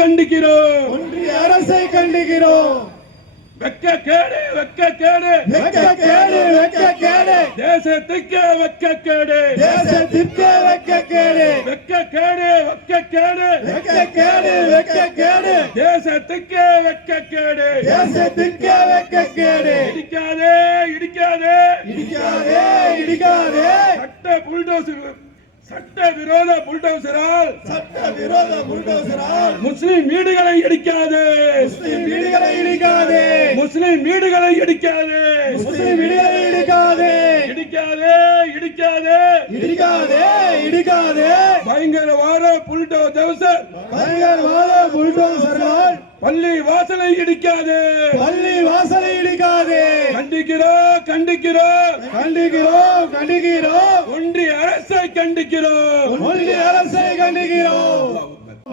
கண்டிக்கிறோம். ஒன்றிய அரசை கண்டிக்கிறோம். வெட்கக்கேடு, வெட்கக்கேடு, வெட்கக்கேடு, வெட்கக்கேடு, தேசத்துக்கு வெட்கக்கேடு, தேசத்திற்கு வெட்கக்கேடு, வெட்கக்கேடு, வெட்கக்கேடு, வெட்கக்கேடு, வெட்கக்கேடு, தேசத்துக்கு வெட்கக்கேடு, தேசத்திற்கு வெட்கக்கேடு. இடிக்காதே, இடிக்காதே, இடிக்காதே, இடிக்காதே, சட்டவிரோத புல்டோசரால் சட்டவிரோத புல்டோசரால் முஸ்லிம் வீடுகளை இடிக்காதே, முஸ்லிம் வீடுகளை இடிக்காதே, முஸ்லிம் வீடுகளை இடிக்காதே, முஸ்லிம் வீடுகளை இடிக்காதே, இடிக்காதே, இடிக்காதே, இடிக்காதே, இடிக்காதே, பயங்கரவாத புல்டோசர், பயங்கரவாத புல்டோசரால் பள்ளி வாசலை இடிக்காதே, பள்ளி வாசலை இடிக்காதே. கண்டிக்கிறோம், கண்டிக்கிறோம், கண்டிக்கிறோம், கண்டிக்கிறோம், ஒன்றிய அரசை கண்டிக்கிறோம், ஒன்றிய அரசை கண்டிக்கிறோம்.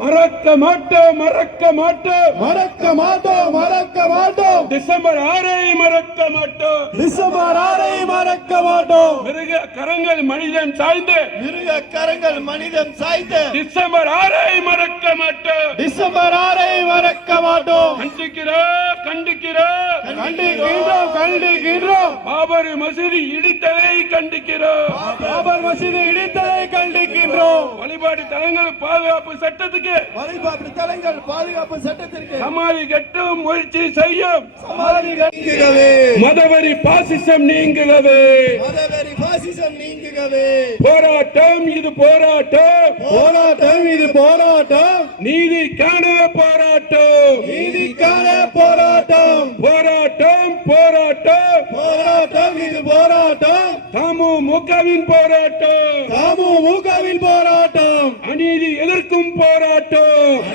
மறக்க மாட்டோம், மறக்க மாட்டோம், மறக்க மாட்டோம், மறக்க மாட்டோம், டிசம்பர் 6 மறக்க மாட்டோம், டிசம்பர் 6 மறக்க மாட்டோம். மிருக கரங்கள் மனிதன் சாய்ந்து, மிருக கரங்கள் மனிதன் சாய்ந்து, டிசம்பர் 6 மறக்க மாட்டோம், டிசம்பர் 6 மறக்க மாட்டோம். கண்டிக்கிறோம், கண்டிக்கிறோம், கண்டிக்கின்றோம், கண்டிக்கின்றோம், பாபர் மசூதி இடித்ததை கண்டிக்கிறோம், பாபர் மசூதி இடித்ததை கண்டிக்கின்றோம். வழிபாட்டு தலங்கள் பாதுகாப்பு சட்டத்துக்கு வழிபாட்டு தலங்கள் பாதுகாப்பு சட்டத்திற்கு சமாதி கட்டும் முயற்சி செய்யும், சமாதி நீங்குகவே, மதவெறி பாசிசம் நீங்குகவே, மதவெறி பாசிசம் நீங்குகவே. போராட்டம் இது போராட்டம், போராட்டம் இது போராட்டம், நீதிக்கான போராட்டம், நீதிக்கான போராட்டம், போராட்டம், போராட்டம், போராட்டம் இது போராட்டம், தமுமுகவின் போராட்டம், தமுமுகவின் போராட்டம், அநீதி எதிர்க்கும் போராட்டம்,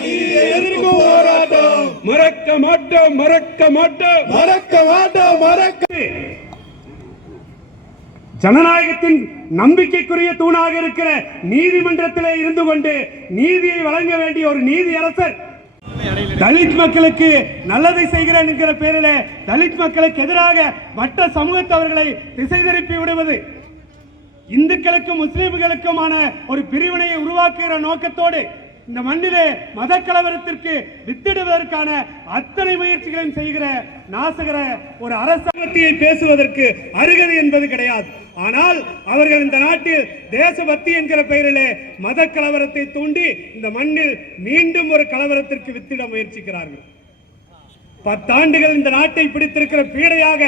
நீதியை எதிர்க்கும் போராட்டம். மறக்க மாட்டோம், மறக்க மாட்டோம், மறக்க மாட்டோம், மறக்க. ஜனநாயகத்தின் நம்பிக்கைக்குரிய தூணாக இருக்கிற நீதிமன்றத்திலே இருந்து கொண்டு நீதியை வழங்க வேண்டிய ஒரு நீதி அரசர் தலித் மக்களுக்கு நல்லதை செய்கிறேன் என்கிற பேரிலே தலித் மக்களுக்கு எதிராக மற்ற சமூகத்தவர்களை திசை திருப்பி விடுவது, இந்துக்களுக்கும் முஸ்லிம்களுக்குமான ஒரு பிரிவினையை உருவாக்குகிற நோக்கத்தோடு இந்த மண்ணிலே மத கலவரத்திற்கு வித்திடுவதற்கான அத்தனை முயற்சிகளையும் செய்கிற நாசகர ஒரு அரசாங்கத்தை பேசுவதற்கு அருகதை என்பது கிடையாது. ஆனால் அவர்கள் இந்த நாட்டில் தேசபக்தி என்கிற பெயரிலே மத கலவரத்தை தூண்டி இந்த மண்ணில் மீண்டும் ஒரு கலவரத்திற்கு வித்திட முயற்சிக்கிறார்கள். 10 ஆண்டுகள் இந்த நாட்டை பிடித்திருக்கிற பீடையாக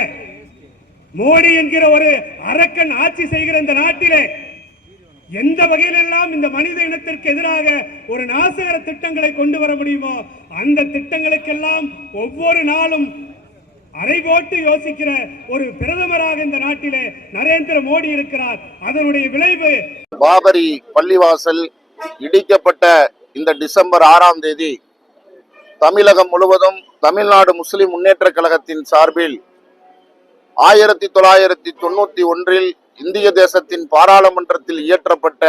மோடி என்கிற ஒரு அரக்கன் ஆட்சி செய்கிற இந்த நாட்டிலே எந்த வகையிலெல்லாம் இந்த மனித இனத்திற்கு எதிராக ஒரு நாசகர திட்டங்களை கொண்டு வர முடியுமோ அந்த திட்டங்களுக்கெல்லாம் ஒவ்வொரு நாளும் அரை போட்டு யோசிக்கிற ஒரு பிரதமராக இந்த நாட்டிலே நரேந்திர மோடி இருக்கிறார். அதனுடைய விளைவு பாபரி பள்ளிவாசல் இடிக்கப்பட்ட இந்த டிசம்பர் 6ஆம் தேதி தமிழகம் முழுவதும் தமிழ்நாடு முஸ்லிம் முன்னேற்ற கழகத்தின் சார்பில் 1991 இந்திய தேசத்தின் பாராளுமன்றத்தில் இயற்றப்பட்ட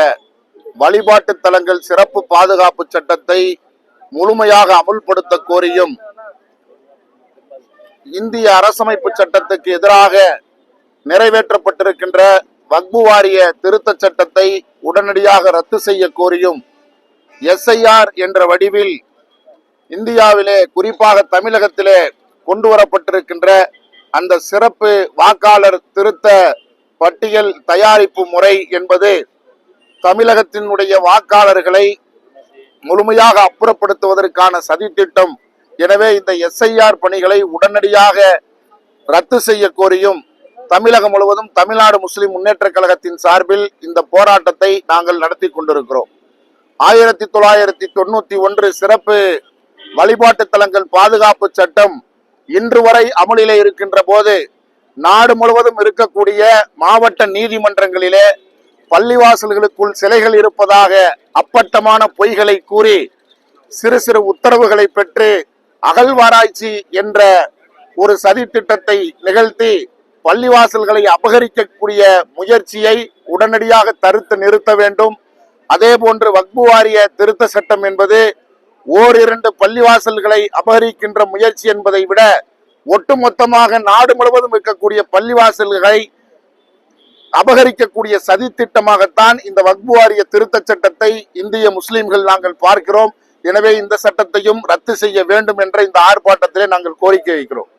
வழிபாட்டு தலங்கள் சிறப்பு பாதுகாப்பு சட்டத்தை முழுமையாக அமுல்படுத்த கோரியும் இந்திய அரசமைப்பு சட்டத்துக்கு எதிராக நிறைவேற்றப்பட்டிருக்கின்ற வக்பு வாரிய திருத்த சட்டத்தை உடனடியாக ரத்து செய்ய கோரியும் SIR என்ற வடிவில் இந்தியாவிலே குறிப்பாக தமிழகத்திலே கொண்டு வரப்பட்டிருக்கின்ற அந்த சிறப்பு வாக்காளர் திருத்த பட்டியல் தயாரிப்பு முறை என்பது தமிழகத்தினுடைய வாக்காளர்களை முழுமையாக அப்புறப்படுத்துவதற்கான சதித்திட்டம். எனவே இந்த SIR பணிகளை உடனடியாக ரத்து செய்ய கோரியும் தமிழகம் முழுவதும் தமிழ்நாடு முஸ்லிம் முன்னேற்ற கழகத்தின் சார்பில் இந்த போராட்டத்தை நாங்கள் நடத்தி கொண்டிருக்கிறோம். 1991 சிறப்பு வழிபாட்டு தலங்கள் பாதுகாப்பு சட்டம் இன்று வரை அமலிலே இருக்கின்ற போது நாடு முழுவதும் இருக்கக்கூடிய மாவட்ட நீதிமன்றங்களிலே பள்ளிவாசல்களுக்குள் சிலைகள் இருப்பதாக அப்பட்டமான பொய்களை கூறி சிறு சிறு உத்தரவுகளை பெற்று அகழ்வாராய்ச்சி என்ற ஒரு சதி திட்டத்தை நிகழ்த்தி பள்ளிவாசல்களை அபகரிக்கக்கூடிய முயற்சியை உடனடியாக தடுத்து நிறுத்த வேண்டும். அதே போன்று வக்பு வாரிய திருத்த சட்டம் என்பது ஓரிரண்டு பள்ளிவாசல்களை அபகரிக்கின்ற முயற்சி என்பதை விட ஒட்டுமொத்தமாக நாடு முழுவதும் இருக்கக்கூடிய பள்ளிவாசல்களை அபகரிக்கக்கூடிய சதி திட்டமாகத்தான் இந்த வக்பு வாரிய திருத்த சட்டத்தை இந்திய முஸ்லிம்கள் நாங்கள் பார்க்கிறோம். எனவே இந்த சட்டத்தையும் ரத்து செய்ய வேண்டும் என்ற இந்த ஆர்ப்பாட்டத்திலே நாங்கள் கோரிக்கை வைக்கிறோம்.